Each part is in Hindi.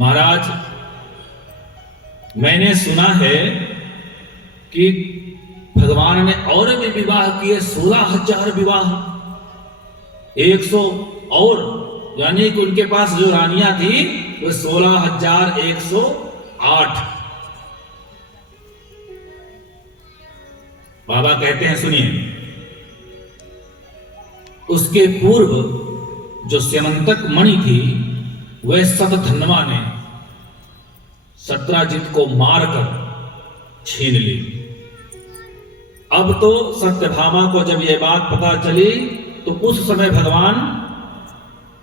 महाराज, मैंने सुना है कि भगवान ने और भी विवाह किए, 16,000 विवाह, 100 और, यानी कि उनके पास जो रानियां थी वो 16,108। बाबा कहते हैं, सुनिए, उसके पूर्व जो स्यमंतक मणि थी वह सतधन्वा ने सत्राजित को मारकर छीन ली। अब तो सत्यभामा को जब यह बात पता चली तो उस समय भगवान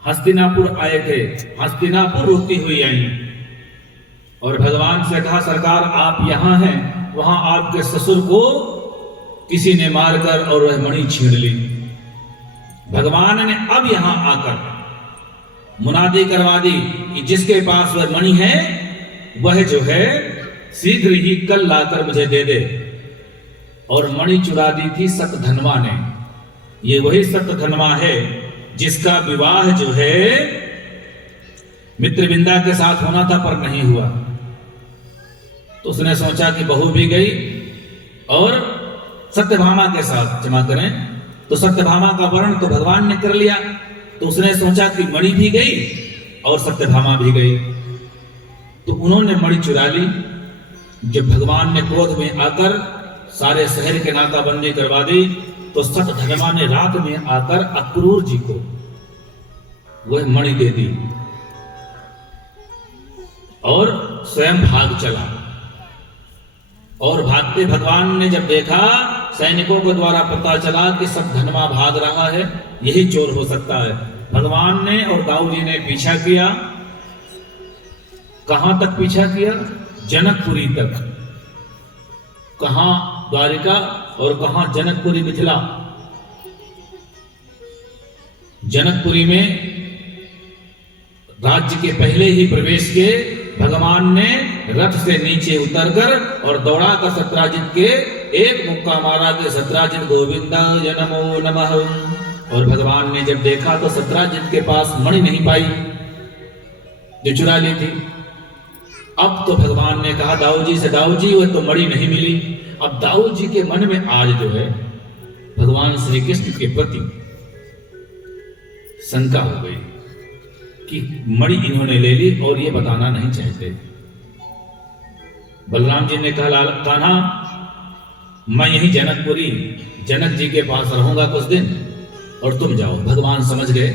हस्तिनापुर आए थे। हस्तिनापुर रोती हुई आई और भगवान से कहा, सरकार आप यहां हैं, वहां आपके ससुर को किसी ने मारकर और वह मणि छीन ली। भगवान ने अब यहां आकर मुनादी करवा दी कि जिसके पास वह मणि है वह जो है शीघ्र ही कल लाकर मुझे दे दे। और मणि चुरा दी थी सतधन्वा ने। ये वही सतधन्वा है जिसका विवाह जो है मित्रविंदा के साथ होना था पर नहीं हुआ। तो उसने सोचा कि बहू भी गई और सत्यभामा के साथ, क्षमा करें, तो सत्यभामा का वर्ण तो भगवान ने कर लिया। तो उसने सोचा कि मणि भी गई और सत्यभामा भी गई, तो उन्होंने मणि चुरा ली। जब भगवान ने क्रोध में आकर सारे शहर के नाकाबंदी करवा दी तो सतधन्वा ने रात में आकर अक्रूर जी को वह मणि दे दी और स्वयं भाग चला। और भागते भगवान ने जब देखा, सैनिकों के द्वारा पता चला कि सतधन्वा भाग रहा है, यही चोर हो सकता है। भगवान ने और दाऊ जी ने पीछा किया। कहां तक पीछा किया? जनकपुरी तक। कहां द्वारिका और कहां जनकपुरी मिथिला। जनकपुरी में राज्य के पहले ही प्रवेश के भगवान ने रथ से नीचे उतरकर और दौड़ाकर सत्राजित के एक मुक्का मारा कि सत्राजित गोविंदा जनमो नमः। और भगवान ने जब देखा तो सत्राजित के पास मणि नहीं पाई जो चुरा ली थी। अब तो भगवान ने कहा दाऊ जी से, दाऊ जी वह तो मणि नहीं मिली। अब दाऊ जी के मन में आज जो है भगवान श्री कृष्ण के प्रति शंका हो गई कि मणि इन्होंने ले ली और ये बताना नहीं चाहते। बलराम जी ने कहा, लाल कान्हा, मैं यही जनकपुरी जनक जी के पास रहूंगा कुछ दिन और तुम जाओ। भगवान समझ गए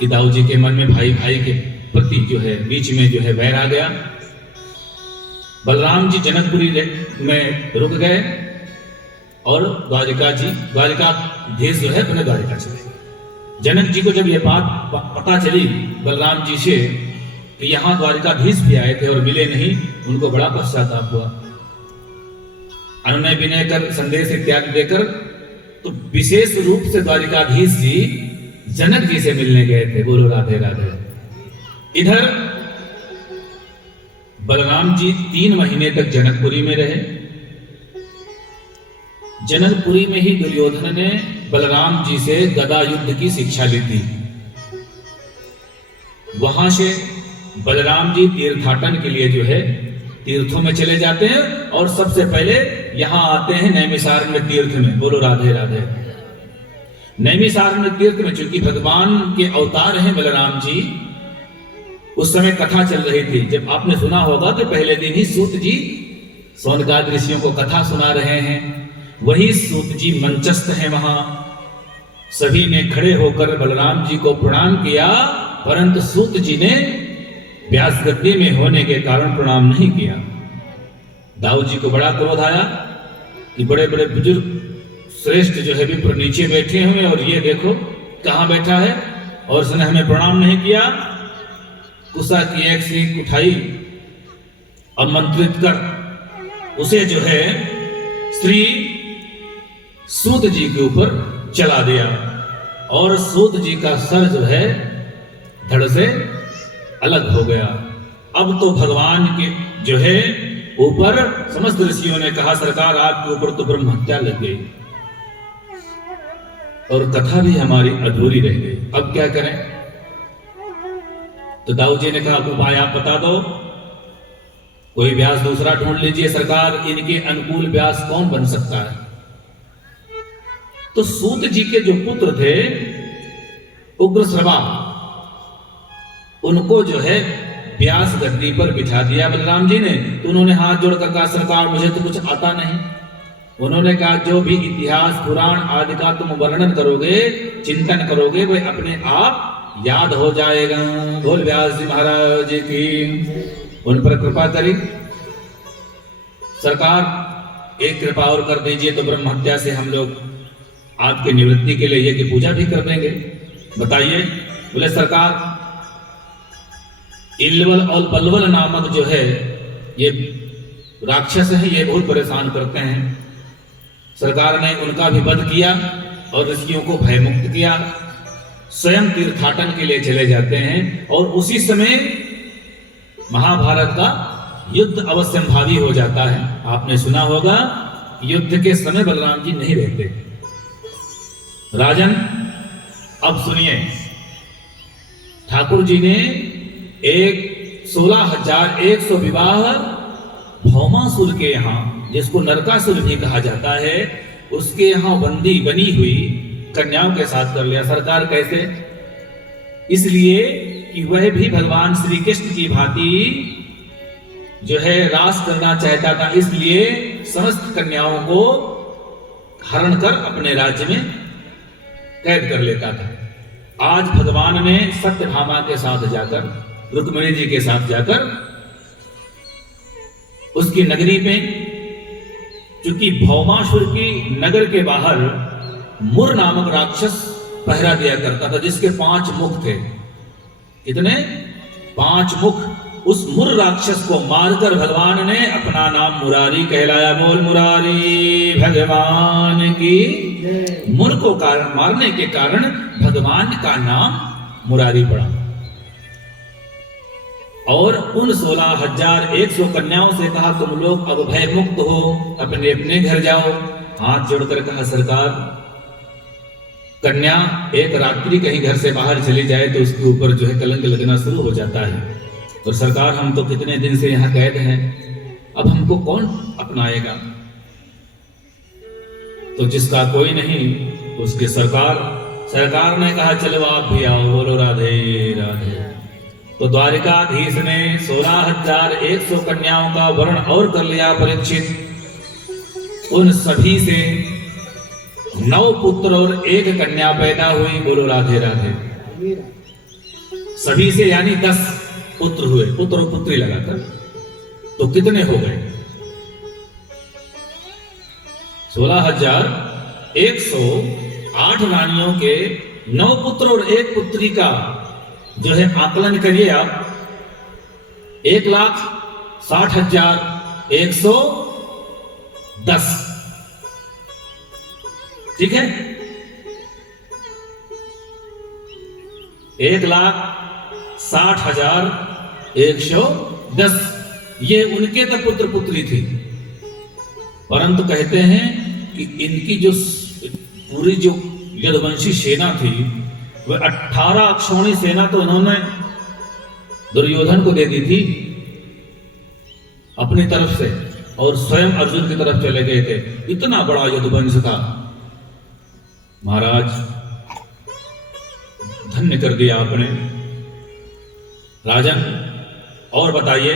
कि दाऊ जी के मन में भाई भाई के प्रति जो है बीच में जो है वैर आ गया। बलराम जी जनकपुरी में रुक गए और द्वारिकाधीश जो है उन्हें द्वारिका चले गए। जनक जी को जब यह बात पता चली बलराम जी से कि यहाँ द्वारिकाधीश भी आए थे और मिले नहीं, उनको बड़ा पश्चाताप हुआ। अनुनय विनय कर संदेश इत्यादि देकर तो विशेष रूप से द्वारिकाधीश जी जनक जी से मिलने गए थे। बोलो राधे राधे। इधर बलराम जी 3 महीने तक जनकपुरी में रहे। जनकपुरी में ही दुर्योधन ने बलराम जी से गदा युद्ध की शिक्षा ली थी। वहां से बलराम जी तीर्थाटन के लिए जो है तीर्थों में चले जाते हैं और सबसे पहले यहां आते हैं नैमिषारण्य तीर्थ में। बोलो राधे राधे। नैमिषारण्य तीर्थ में चूंकि भगवान के अवतार हैं बलराम जी, उस समय कथा चल रही थी। जब आपने सुना होगा तो पहले दिन ही सूत जी सौनकाद ऋषियों को कथा सुना रहे हैं। वही सूत जी मंचस्थ हैं वहां। सभी ने खड़े होकर बलराम जी को प्रणाम किया, परंतु सूत जी ने व्यास गद्दी में होने के कारण प्रणाम नहीं किया। दाऊ जी को बड़ा क्रोध आया कि बड़े बड़े बुजुर्ग श्रेष्ठ जो है विप्र नीचे बैठे हुए और ये देखो कहां बैठा है और उसने हमें प्रणाम नहीं किया। कुशा की एक सीख उठाई, आमंत्रित कर उसे जो है श्री सूत जी के ऊपर चला दिया और सूत जी का सर जो है धड़ से अलग हो गया। अब तो भगवान के जो है ऊपर समस्त ऋषियों ने कहा, सरकार आपके ऊपर तो ब्रह्म हत्या लग गई और कथा भी हमारी अधूरी रह गई, अब क्या करें। तो दाऊ जी ने कहा उपाय आप बता दो, कोई व्यास दूसरा ढूंढ लीजिए सरकार, इनके अनुकूल व्यास कौन बन सकता है। तो सूत जी के जो पुत्र थे उग्रश्रवा, उनको जो है व्यास गद्दी पर बिठा दिया बलराम जी ने। तो उन्होंने हाथ जोड़कर कहा सरकार मुझे तो कुछ आता नहीं। उन्होंने कहा जो भी इतिहास पुराण आदि का तुम वर्णन करोगे, चिंतन करोगे, वह अपने आप याद हो जाएगा। बोल व्यास जी महाराज की, उन पर कृपा करी सरकार, एक कृपा और कर दीजिए तो ब्रह्म हत्या से हम लोग आपकी निवृत्ति के लिए यज्ञ पूजा भी कर देंगे। बताइए। बोले सरकार, इल्वल और बलवल नामक जो है ये राक्षस है, ये बहुत परेशान करते हैं। सरकार ने उनका भी वध किया और ऋषियों को भयमुक्त किया। स्वयं तीर्थाटन के लिए चले जाते हैं और उसी समय महाभारत का युद्ध अवश्यंभावी हो जाता है। आपने सुना होगा युद्ध के समय बलराम जी नहीं रहते। राजन अब सुनिए, ठाकुर जी ने 16,100 विवाह भौमासुर के यहाँ, जिसको नरकासुर भी कहा जाता है, उसके यहाँ बंदी बनी हुई कन्याओं के साथ कर लिया। सरकार कैसे? इसलिए कि वह भी भगवान श्री कृष्ण की भांति जो है रास करना चाहता था, इसलिए समस्त कन्याओं को हरण कर अपने राज्य में कैद कर लेता था। आज भगवान ने सत्यभामा के साथ जाकर, रुक्मिणी जी के साथ जाकर उसकी नगरी में, चूंकि भौमासुर की नगर के बाहर मुर नामक राक्षस पहरा दिया करता था, जिसके 5 मुख थे। कितने? 5 मुख। उस मुर राक्षस को मारकर भगवान ने अपना नाम मुरारी कहलाया। बोल मुरारी भगवान की। मुर को मारने के कारण भगवान का नाम मुरारी पड़ा। और उन 16,100 कन्याओं से कहा तुम लोग अब भय मुक्त हो, अपने अपने घर जाओ। हाथ जोड़कर कहा सरकार, कन्या एक रात्रि कहीं घर से बाहर चली जाए तो उसके ऊपर जो है कलंक लगना शुरू हो जाता है। और सरकार हम तो कितने दिन से यहाँ कैद हैं, अब हमको कौन अपनाएगा? तो जिसका कोई नहीं उसके सरकार ने कहा चलो आप भी आओ। बोलो राधे राधे। तो द्वारिकाधीश ने 16,100 कन्याओं का वर्ण और कर लिया परीक्षित। उन सभी से 9 पुत्र और 1 कन्या पैदा हुई। बोलो राधे राधे। सभी से यानी 10 पुत्र हुए, पुत्र और पुत्री लगाकर। तो कितने हो गए? 16,108 रानियों के 9 पुत्र और 1 पुत्री का जो है आकलन करिए आप। 1,60,110। ठीक है? 1,60,110 ये उनके तक पुत्र पुत्री थी। परंतु कहते हैं कि इनकी जो पूरी जो यदुवंशी सेना थी वह 18 अक्षौणी सेना तो उन्होंने दुर्योधन को दे दी थी अपनी तरफ से, और स्वयं अर्जुन की तरफ चले गए थे। इतना बड़ा यदुवंश था। महाराज धन्य कर दिया आपने। राजन और बताइए।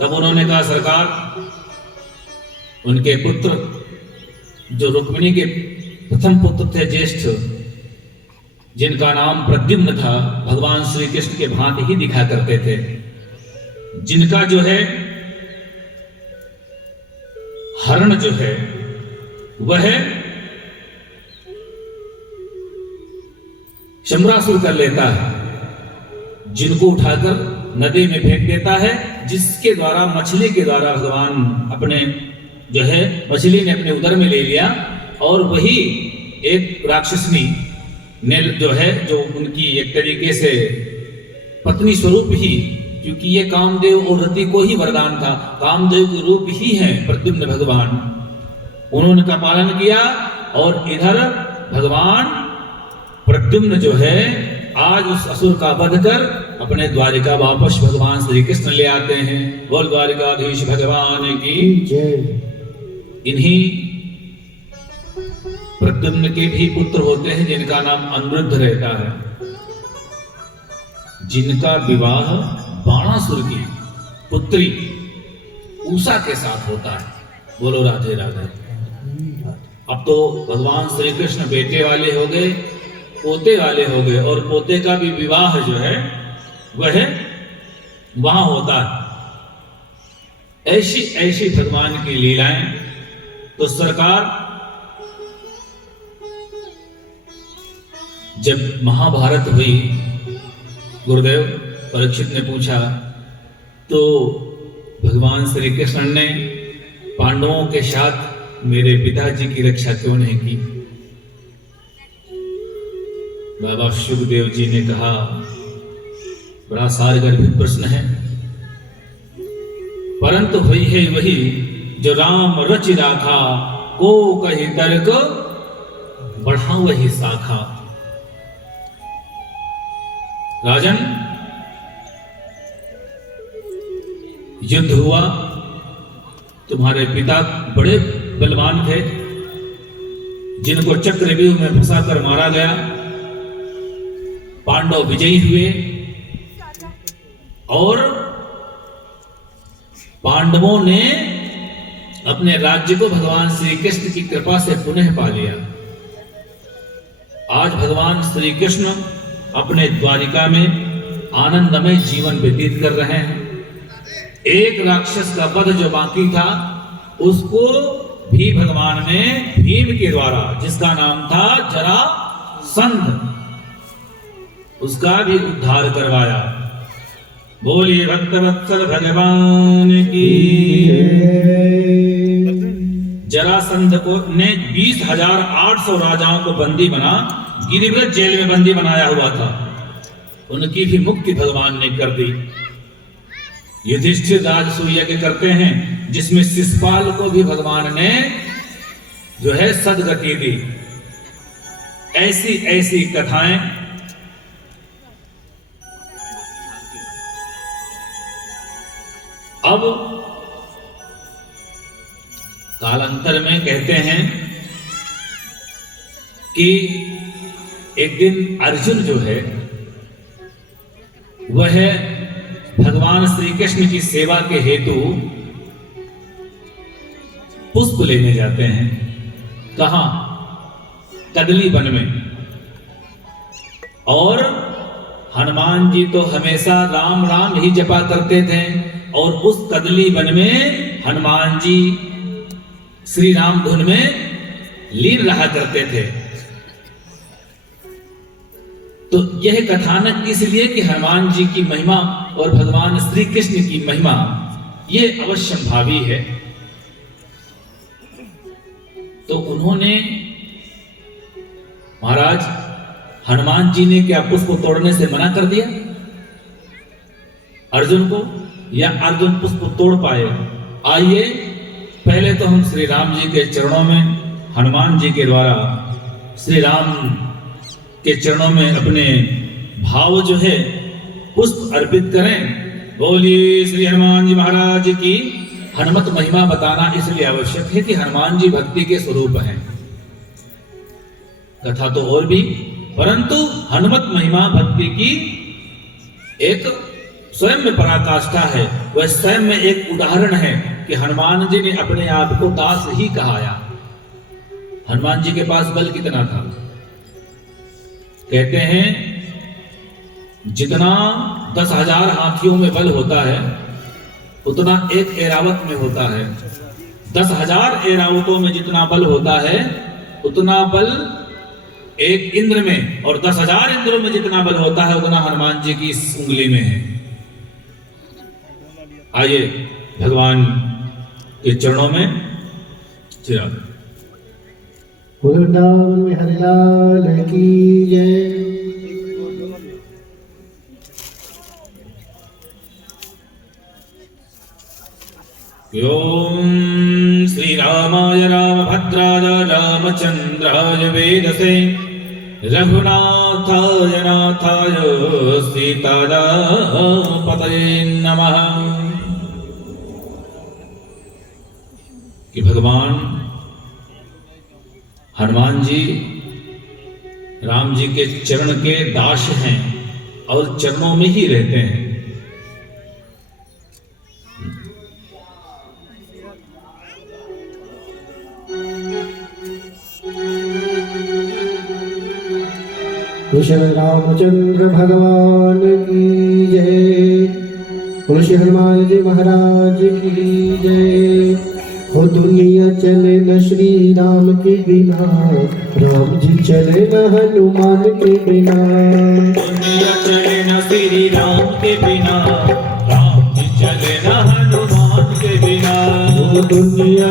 तब उन्होंने कहा सरकार, उनके पुत्र जो रुक्मिणी के प्रथम पुत्र थे ज्येष्ठ, जिनका नाम प्रद्युम्न था, भगवान श्री कृष्ण के भांति ही दिखा करते थे, जिनका जो है हरण जो है वह शम्रासुर कर लेता है, जिनको उठाकर नदी में फेंक देता है, जिसके द्वारा मछली के द्वारा भगवान अपने जो है मछली ने अपने उदर में ले लिया। और वही एक राक्षसनी ने जो है, जो उनकी एक तरीके से पत्नी स्वरूप ही, क्योंकि ये कामदेव और रति को ही वरदान था, कामदेव के रूप ही हैं प्रद्युम्न भगवान, उन्होंने का पालन किया। और इधर भगवान प्रद्युम्न जो है आज उस असुर का वध कर अपने द्वारिका वापस भगवान श्री कृष्ण ले आते हैं। बोल द्वारिकाधीश भगवान की जय। इन्हीं प्रद्युम्न के भी पुत्र होते हैं जिनका नाम अनिरुद्ध रहता है, जिनका विवाह बाणासुर की पुत्री उषा के साथ होता है। बोलो राधे राधे। अब तो भगवान श्री कृष्ण बेटे वाले हो गए, पोते वाले हो गए, और पोते का भी विवाह जो है वह वहां होता है। ऐसी ऐसी भगवान की लीलाएं। तो सरकार जब महाभारत हुई, गुरुदेव परीक्षित ने पूछा, तो भगवान श्री कृष्ण ने पांडवों के साथ मेरे पिताजी की रक्षा क्यों नहीं की? बाबा सुखदेव जी ने कहा, बड़ा सारगर्भित प्रश्न है, परंतु हुई है वही जो राम रचि राखा, को कही तर्क बढ़ा वही शाखा। राजन, युद्ध हुआ, तुम्हारे पिता बड़े बलवान थे, जिनको चक्रव्यूह में फंसाकर मारा गया। पांडव विजयी हुए और पांडवों ने अपने राज्य को भगवान श्री कृष्ण की कृपा से पुनः पा लिया। आज भगवान श्री कृष्ण अपने द्वारिका में आनंदमय जीवन व्यतीत कर रहे हैं। एक राक्षस का वध जो बाकी था, उसको भी भगवान ने भीम के द्वारा, जिसका नाम था जरासंध, उसका भी उद्धार करवाया। बोलिए भक्तवत्सल भगवान की। जरासंध को ने 20,800 राजाओं को बंदी बना, गिरिव्रत जेल में बंदी बनाया हुआ था, उनकी भी मुक्ति भगवान ने कर दी। युधिष्ठिर राजसूय यज्ञ करते हैं, जिसमें शिशुपाल को भी भगवान ने जो है सदगति दी। ऐसी ऐसी कथाएं अब कालांतर में कहते हैं कि एक दिन अर्जुन जो है वह भगवान श्री कृष्ण की सेवा के हेतु पुष्प लेने जाते हैं। कहां? कदली वन में। और हनुमान जी तो हमेशा राम राम ही जपा करते थे, और उस कदली वन में हनुमान जी श्री राम धुन में लीन रहा करते थे। तो यह कथानक इसलिए कि हनुमान जी की महिमा और भगवान श्री कृष्ण की महिमा यह अवश्यंभावी है। तो उन्होंने, महाराज हनुमान जी ने क्या पुष्प तोड़ने से मना कर दिया अर्जुन को, या अर्जुन पुष्प तोड़ पाए? आइए पहले तो हम श्री राम जी के चरणों में, हनुमान जी के द्वारा श्री राम के चरणों में अपने भाव जो है पुष्प अर्पित करें। बोलिए श्री हनुमान जी महाराज की। हनुमत महिमा बताना इसलिए आवश्यक है कि हनुमान जी भक्ति के स्वरूप हैं। कथा तो और भी, परंतु हनुमत महिमा भक्ति की एक स्वयं में पराकाष्ठा है। वह स्वयं में एक उदाहरण है कि हनुमान जी ने अपने आप को दास ही कहाया। हनुमान जी के पास बल कितना था? कहते हैं जितना 10,000 हाथियों में बल होता है, उतना एक ऐरावत में होता है। 10,000 ऐरावतों में जितना बल होता है, उतना बल एक इंद्र में, और 10,000 इंद्रों में जितना बल होता है, उतना हनुमान जी की इस उंगली में है। आइए भगवान के चरणों में चिराग। वृंदावन में हरिलाल की जय। ओम श्री रामाय रामभद्राय रामचंद्राय वेदसे रघुनाथाय रघुनाथाय नाथाय सीतापतये नमः। कि भगवान हनुमान जी राम जी के चरण के दास हैं और चरणों में ही रहते हैं। श्री रामचंद्र भगवान की जय। बोलो श्री हनुमान जी महाराज की जय। हो दुनिया चले न श्री राम के बिना, राम जी चले न हनुमान के बिना। दुनिया चले न श्री राम के बिना, राम जी चले न हनुमान के बिना। हो दुनिया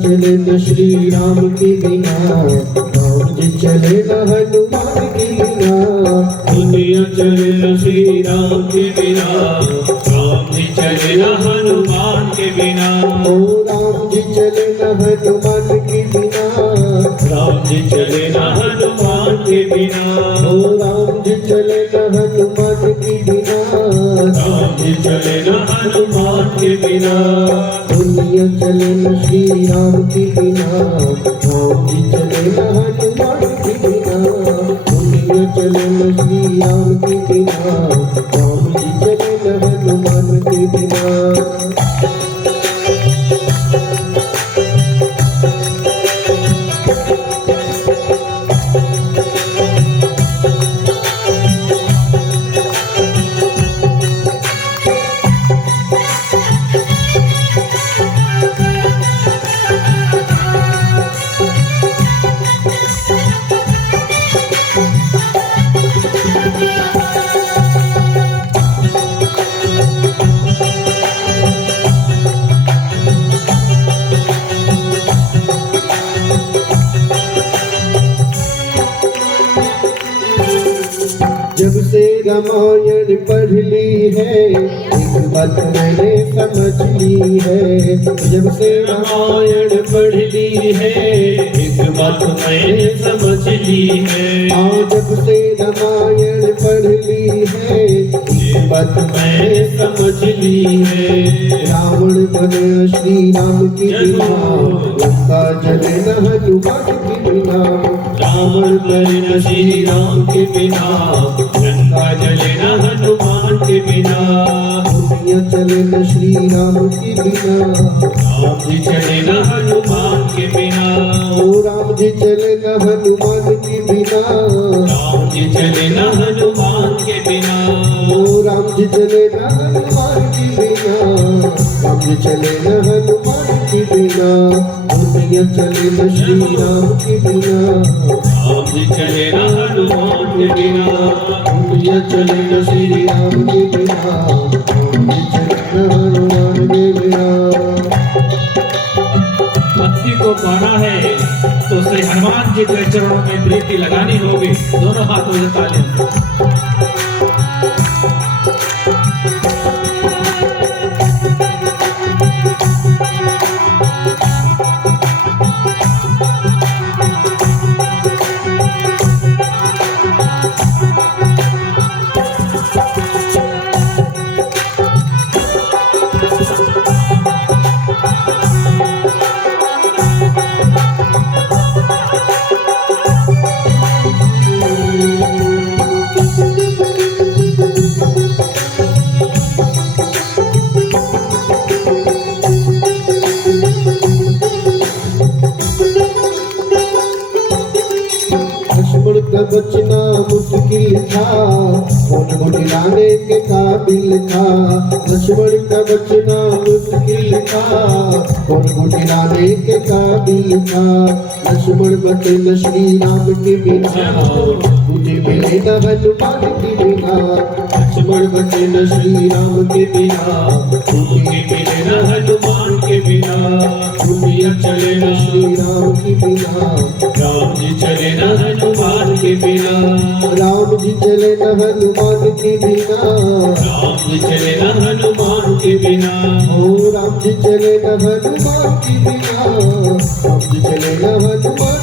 चले न श्री राम के बिना, राम जी चले न हनुमान के बिना। दुनिया चले न श्री राम के बिना, राम जी चले न हनुमान के बिना। ओ राम जी चले न हनुमान के बिना, राम जी चले न हनुमान के बिना। ओ राम जी चले न हनुमान के बिना, राम जी चले न हनुमान के बिना। दुनिया चले न श्री राम के बिना, राम जी चले न हनुमान के बिना। दुनिया चले न श्री राम के बिना, राम जी चले न हनुमान के बिना। जब से रामायण पढ़ ली है, एक बात मैंने समझ ली है। जब से रामायण पढ़ ली है, एक बात मैंने समझ ली है। जब से रामायण पढ़ ली है, एक बात मैंने समझ ली है। रावण बने श्री राम के बिना, लंका जले न हनुमान के बिना। रावण बने श्री राम के बिना, लंका जले न हनुमान के बिना। दुनिया चले न श्री राम के बिना, राम जी चले न हनुमान के बिना। ओ राम जी चले न हनुमान के बिना। राम जी चले न हनुमान के बिना। ओ राम जी चले न हनुमान के बिना। राम जी चले न हनुमान के बिना। दुनिया चले न श्री राम के बिना। राम जी चले न हनुमान के बिना। दुनिया चले न श्री राम के बिना। राम जी चले न हनुमान के बिना। भक्ति को पाना है तो श्री हनुमान जी के चरणों में प्रीति लगानी होगी। दोनों हाथों से ताली। का बचना मुश्किल था, कौन गुटिलाने के काबिल था। लक्ष्मण का बचना मुश्किल था, कौन गुटिलाने के काबिल था। लक्ष्मण बचे न श्री राम के बिना, मुझे मिले न हनुमान के बिना। लक्ष्मण बचे न श्री राम के बिना, मुझे मिले न हनुमान के बिना। दुनिया चले न श्री राम के बिना, राम जी चले न हनुमान के बिना। राम जी चले न हनुमान के बिना। राम जी चले न हनुमान के बिना। ओ राम जी चले न हनुमान के बिना। राम जी चले न हनुमान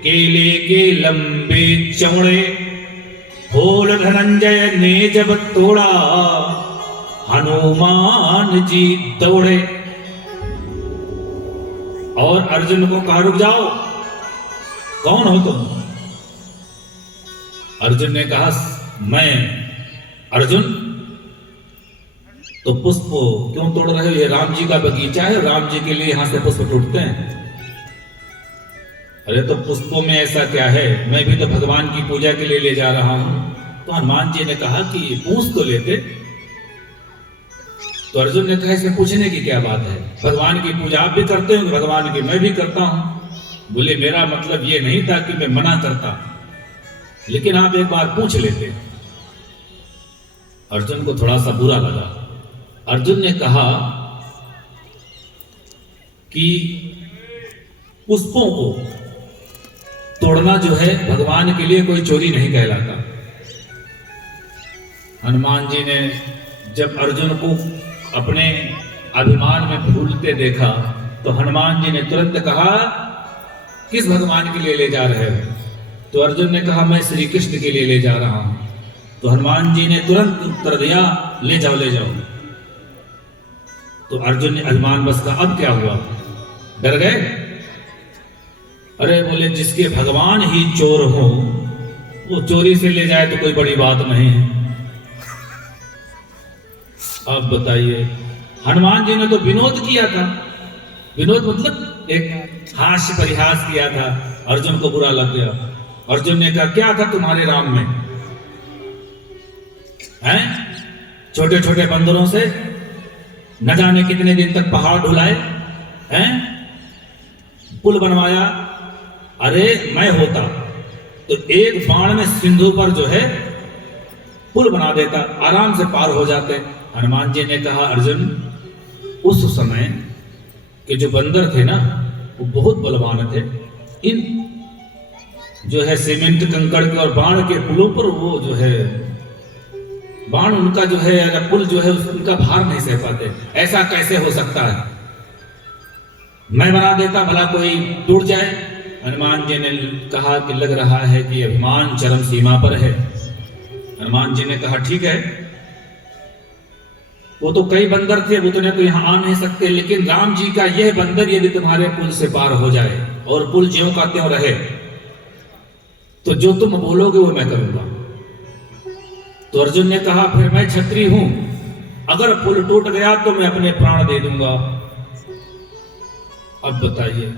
केले के लंबे चौड़े फूल धनंजय ने जब तोड़ा, हनुमान जी दौड़े और अर्जुन को कहा रुक जाओ, कौन हो तुम? अर्जुन ने कहा मैं अर्जुन। तो पुष्प क्यों तोड़ रहे हो? ये राम जी का बगीचा है, राम जी के लिए यहां से पुष्प टूटते हैं। अरे तो पुष्पों में ऐसा क्या है, मैं भी तो भगवान की पूजा के लिए ले जा रहा हूं। तो हनुमान जी ने कहा कि पूछ तो लेते। तो अर्जुन ने कहा इसमें पूछने की क्या बात है, भगवान की पूजा आप भी करते हो, भगवान की मैं भी करता हूं। बोले मेरा मतलब ये नहीं था कि मैं मना करता, लेकिन आप एक बार पूछ लेते। अर्जुन को थोड़ा सा बुरा लगा। अर्जुन ने कहा कि पुष्पों को तोड़ना जो है भगवान के लिए कोई चोरी नहीं कहलाता। हनुमान जी ने जब अर्जुन को अपने अभिमान में फूलते देखा तो हनुमान जी ने तुरंत कहा किस भगवान के लिए ले जा रहे हो? तो अर्जुन ने कहा मैं श्री कृष्ण के लिए ले जा रहा हूं। तो हनुमान जी ने तुरंत उत्तर दिया ले जाओ ले जाओ। तो अर्जुन ने अभिमान बस कहा अब क्या हुआ, डर गए? अरे बोले जिसके भगवान ही चोर हो वो चोरी से ले जाए तो कोई बड़ी बात नहीं है। अब बताइए, हनुमान जी ने तो विनोद किया था, विनोद मतलब एक हास्य परिहास किया था। अर्जुन को बुरा लग गया। अर्जुन ने कहा क्या था तुम्हारे राम में, हैं? छोटे छोटे बंदरों से न जाने कितने दिन तक पहाड़ ढुलाए हैं, पुल बनवाया। अरे मैं होता तो एक बाण में सिंधु पर जो है पुल बना देता, आराम से पार हो जाते। हनुमान जी ने कहा अर्जुन उस समय के जो बंदर थे ना वो बहुत बलवान थे, इन जो है सीमेंट कंकड़ के और बाण के पुलों पर वो जो है बाण उनका जो है या पुल जो है उनका भार नहीं सह पाते। ऐसा कैसे हो सकता है, मैं बना देता भला कोई टूट जाए। हनुमान जी ने कहा कि लग रहा है कि अभिमान चरम सीमा पर है। हनुमान जी ने कहा ठीक है, वो तो कई बंदर थे, वो तो तो यहाँ आ नहीं सकते, लेकिन राम जी का यह बंदर यदि तुम्हारे पुल से पार हो जाए और पुल ज्यों का त्यों रहे तो जो तुम बोलोगे वो मैं करूंगा। तो अर्जुन ने कहा फिर मैं क्षत्रिय हूं, अगर पुल टूट गया तो मैं अपने प्राण दे दूंगा। अब बताइए,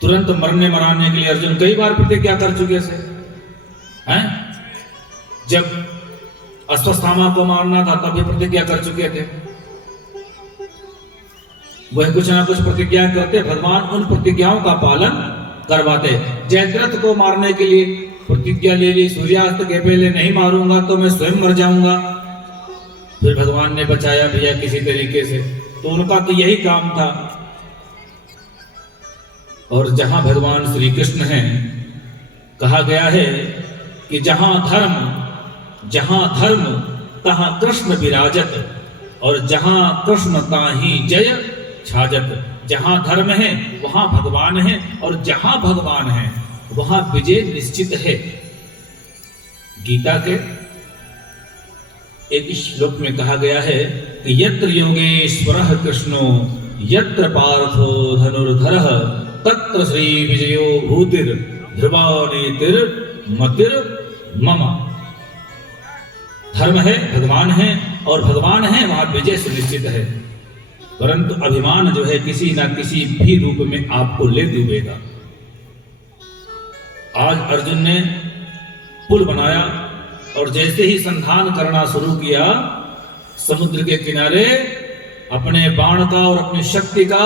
तुरंत मरने मराने के लिए अर्जुन कई बार प्रतिज्ञा कर चुके थे हैं? जब अश्वत्थामा को मारना था तब भी प्रतिज्ञा कर चुके थे। वह कुछ ना कुछ प्रतिज्ञा करते, भगवान उन प्रतिज्ञाओं का पालन करवाते। जयद्रथ को मारने के लिए प्रतिज्ञा ले ली, सूर्यास्त के पहले नहीं मारूंगा तो मैं स्वयं मर जाऊंगा। फिर भगवान ने बचाया भैया किसी तरीके से, तो उनका तो यही काम था। और जहां भगवान श्री कृष्ण हैं, कहा गया है कि जहां धर्म तहां कृष्ण विराजत, और जहां कृष्ण ताहि जय छाजत। जहां धर्म है वहां भगवान है, और जहां भगवान है वहां विजय निश्चित है। गीता के एक श्लोक में कहा गया है कि यत्र योगेश्वरः कृष्णो यत्र पार्थो धनुर्धरः तत्र श्री विजयो भूतिर ध्रुवा नीतिर मतिर मम। धर्म है, भगवान है, और भगवान है वहां विजय सुनिश्चित है। परंतु अभिमान जो है किसी ना किसी भी रूप में आपको ले डूबेगा। आज अर्जुन ने पुल बनाया और जैसे ही संधान करना शुरू किया, समुद्र के किनारे अपने बाण का और अपनी शक्ति का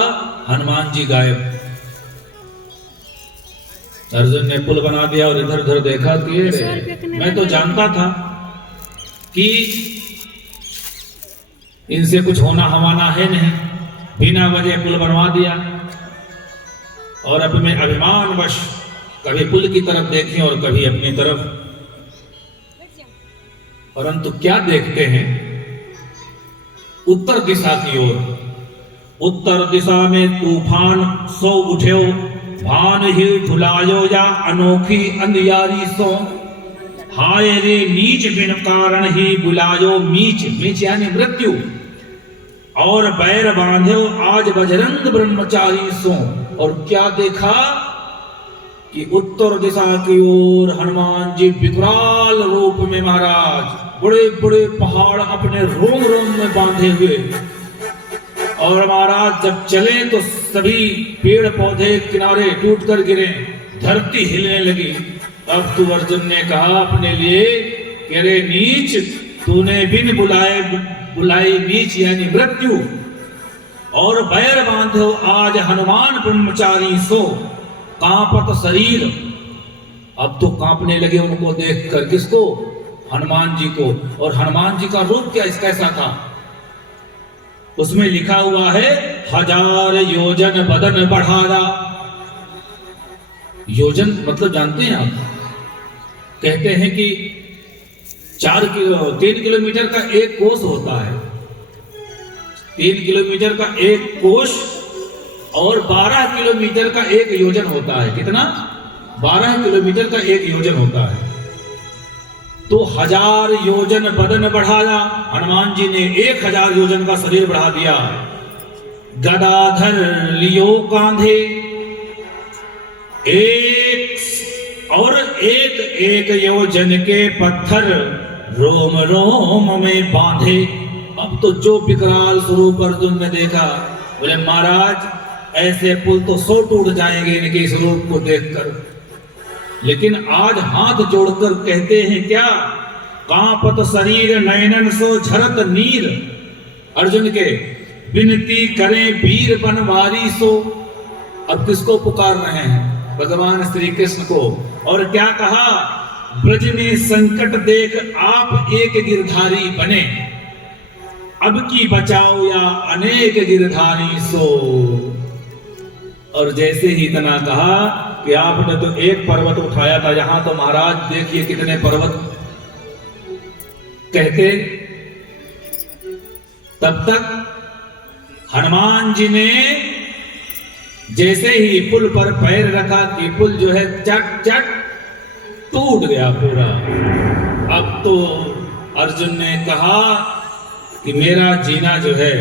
हनुमान जी गायब। अर्जुन ने पुल बना दिया और इधर उधर देखा कि मैं तो जानता था कि इनसे कुछ होना हवाना है नहीं, बिना वजह पुल बनवा दिया। और अब मैं अभिमान वश कभी पुल की तरफ देखें और कभी अपनी तरफ, परंतु क्या देखते हैं, उत्तर दिशा की ओर। उत्तर दिशा में तूफान सो उठ्यो, भान ही भुलायो या अनोखी अंधियारी सो, हाय रे नीच बिन कारण ही बुलायो मीच, मीच यानी मृत्यु, और बैर बांध्यो आज बजरंग ब्रह्मचारी सो। और क्या देखा कि उत्तर दिशा की ओर हनुमान जी विकराल रूप में महाराज बड़े बड़े पहाड़ अपने रोम रोम में बांधे हुए, और महाराज जब चले तो सभी पेड़ पौधे किनारे टूट कर गिरे, धरती हिलने लगी। अब तू अर्जुन ने कहा अपने लिए कि अरे नीच, तूने बिन बुलाई नीच यानी मृत्यु, और बैर बांधो आज हनुमान ब्रह्मचारी सो, कांपत शरीर। अब तो कांपने लगे उनको देखकर, किसको? हनुमान जी को। और हनुमान जी का रूप क्या कैसा था? उसमें लिखा हुआ है 1000 योजन बदन बढ़ारा। योजन मतलब जानते हैं आप? कहते हैं कि 3 किलोमीटर का एक कोस होता है, 3 किलोमीटर का एक कोस, और 12 किलोमीटर का एक योजन होता है। कितना? 12 किलोमीटर का एक योजन होता है। तो 1000 योजन बदन बढ़ाया, हनुमान जी ने 1000 योजन का शरीर बढ़ा दिया। गदाधर लियो कांधे, एक योजन के पत्थर रोम रोम में बांधे। अब तो जो विकराल स्वरूप अर्जुन ने देखा, बोले महाराज ऐसे पुल तो 100 टूट जाएंगे इनके इस रूप को देखकर। लेकिन आज हाथ जोड़कर कहते हैं क्या? कांपत शरीर नयनन सो झरत नीर। अर्जुन के विनती करें वीर बनवारी सो। अब किसको पुकार रहे हैं? भगवान श्री कृष्ण को। और क्या कहा? ब्रज में संकट देख आप एक गिरधारी बने, अब की बचाओ या अनेक गिरधारी सो। और जैसे ही इतना कहा कि आपने तो एक पर्वत उठाया था, यहां तो महाराज देखिए कितने पर्वत कहते। तब तक हनुमान जी ने जैसे ही पुल पर पैर रखा कि पुल जो है चट चट टूट गया पूरा। अब तो अर्जुन ने कहा कि मेरा जीना जो है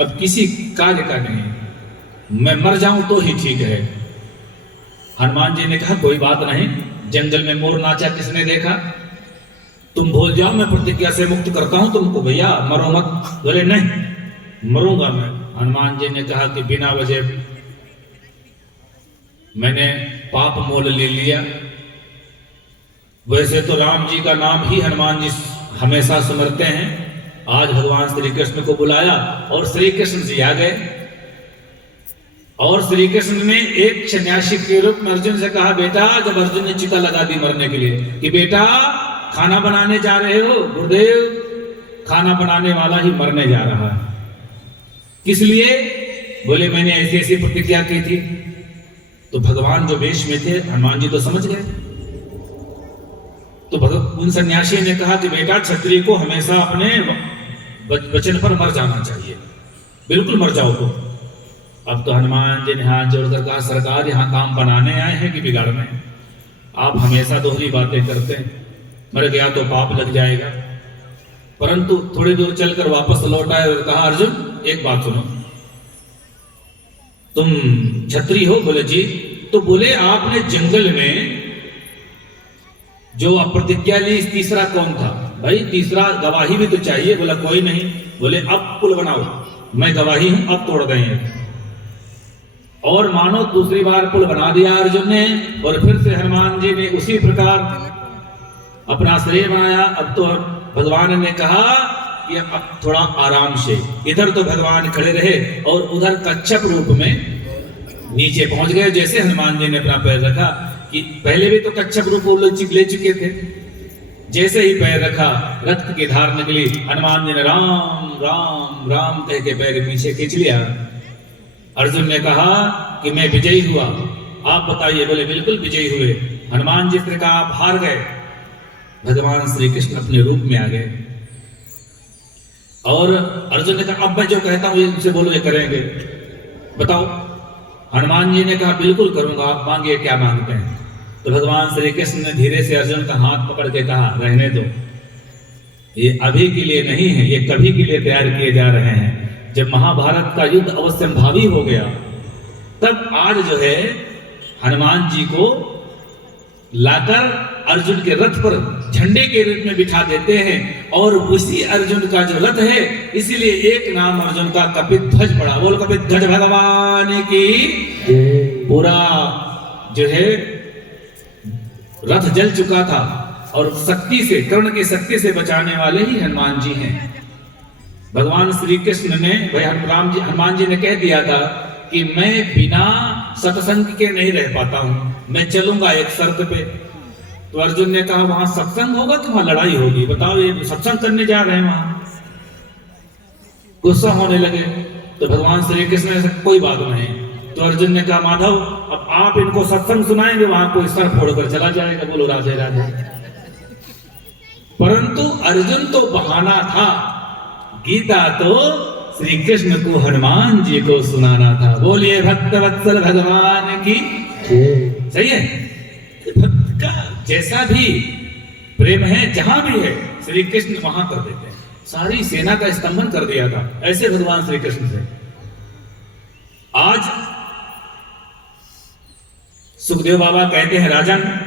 अब किसी कार्य का नहीं, मैं मर जाऊं तो ही ठीक है। हनुमान जी ने कहा कोई बात नहीं, जंगल में मोर नाचा किसने देखा? तुम भूल जाओ, मैं प्रतिज्ञा से मुक्त करता हूं तुमको, भैया मरो मत। बोले नहीं मरूंगा मैं। हनुमान जी ने कहा कि बिना वजह मैंने पाप मोल ले लिया। वैसे तो राम जी का नाम ही हनुमान जी हमेशा सुमरते हैं। आज भगवान श्री कृष्ण को बुलाया और श्री कृष्ण जी आ गए। और श्री कृष्ण ने एक सन्यासी के रूप में अर्जुन से कहा, बेटा, जब अर्जुन ने चिता लगा दी मरने के लिए कि बेटा खाना बनाने जा रहे हो, गुरुदेव खाना बनाने वाला ही मरने जा रहा है। किस लिए? बोले मैंने ऐसी ऐसी प्रतिज्ञा की थी। तो भगवान जो वेश में थे, हनुमान जी तो समझ गए। तो उन सन्यासी ने कहा कि बेटा क्षत्रिय को हमेशा अपने वचन पर मर जाना चाहिए, बिल्कुल मर जाओ। तो अब तो हनुमान जी ने हाथ जोड़कर कहा, सरकार यहाँ काम बनाने आए हैं कि बिगाड़ने? आप हमेशा दोहरी बातें करते हैं, मर गया तो पाप लग जाएगा। परंतु थोड़ी दूर चलकर वापस लौट आए और कहा, अर्जुन एक बात सुनो, तुम क्षत्रिय हो? बोले जी। तो बोले आपने जंगल में जो प्रतिज्ञा ली, तीसरा कौन था? भाई तीसरा गवाही भी तो चाहिए। बोला कोई नहीं। बोले अब पुल बनाओ, मैं गवाही हूं, अब तोड़ देंगे। और मानो दूसरी बार पुल बना दिया अर्जुन ने, और फिर से हनुमान जी ने उसी प्रकार अपना शरीर बनाया। अब तो भगवान ने कहा कि अब थोड़ा आराम से। इधर तो भगवान खड़े रहे और उधर कच्छप रूप में नीचे पहुंच गए। जैसे हनुमान जी ने अपना पैर रखा, कि पहले भी तो कच्छप रूप ले चुके थे, जैसे ही पैर रखा रक्त की धार निकली। हनुमान जी ने राम राम राम कह के पैर पीछे खींच लिया। अर्जुन ने कहा कि मैं विजयी हुआ, आप बताइए। बोले बिल्कुल विजयी हुए। हनुमान जी ने कहा आप हार गए। भगवान श्री कृष्ण अपने रूप में आ गए और अर्जुन ने कहा अब मैं जो कहता हूं उनसे बोलो, ये करेंगे? बताओ। हनुमान जी ने कहा बिल्कुल करूंगा, आप मांगिए क्या मांगते हैं। तो भगवान श्री कृष्ण ने धीरे से अर्जुन का हाथ पकड़ के कहा रहने दो, ये अभी के लिए नहीं है, ये कभी के लिए तैयार किए जा रहे हैं। जब महाभारत का युद्ध अवश्यंभावी हो गया तब आज जो है हनुमान जी को लाकर अर्जुन के रथ पर झंडे के रूप में बिठा देते हैं, और उसी अर्जुन का जो रथ है इसीलिए एक नाम अर्जुन का कपित ध्वज पड़ा। बोल कपित ध्वज भगवान की। पूरा जो है रथ जल चुका था और शक्ति से, कर्ण की शक्ति से बचाने वाले ही हनुमान जी हैं। भगवान श्री कृष्ण ने हनुमान जी ने कह दिया था कि मैं बिना सत्संग के नहीं रह पाता हूं, मैं चलूंगा एक शर्त पे। तो अर्जुन ने कहा वहां सत्संग होगा कि वहां लड़ाई होगी? बताओ, ये सत्संग करने जा रहे हैं वहां। गुस्सा होने लगे। तो भगवान श्री कृष्ण ने कहा कोई बात नहीं। तो अर्जुन ने कहा माधव, अब आप इनको सत्संग सुनाएंगे, वहां कोई सर फोड़कर चला जाएगा। बोलो राधे राधे। परंतु अर्जुन तो बहाना था, गीता तो श्री कृष्ण को हनुमान जी को सुनाना था। बोलिए भक्त वत्सल भगवान की। सही है, भक्त का जैसा भी प्रेम है जहां भी है श्री कृष्ण वहां कर देते हैं। सारी सेना का स्तंभन कर दिया था ऐसे भगवान श्री कृष्ण से। आज सुखदेव बाबा कहते हैं राजन,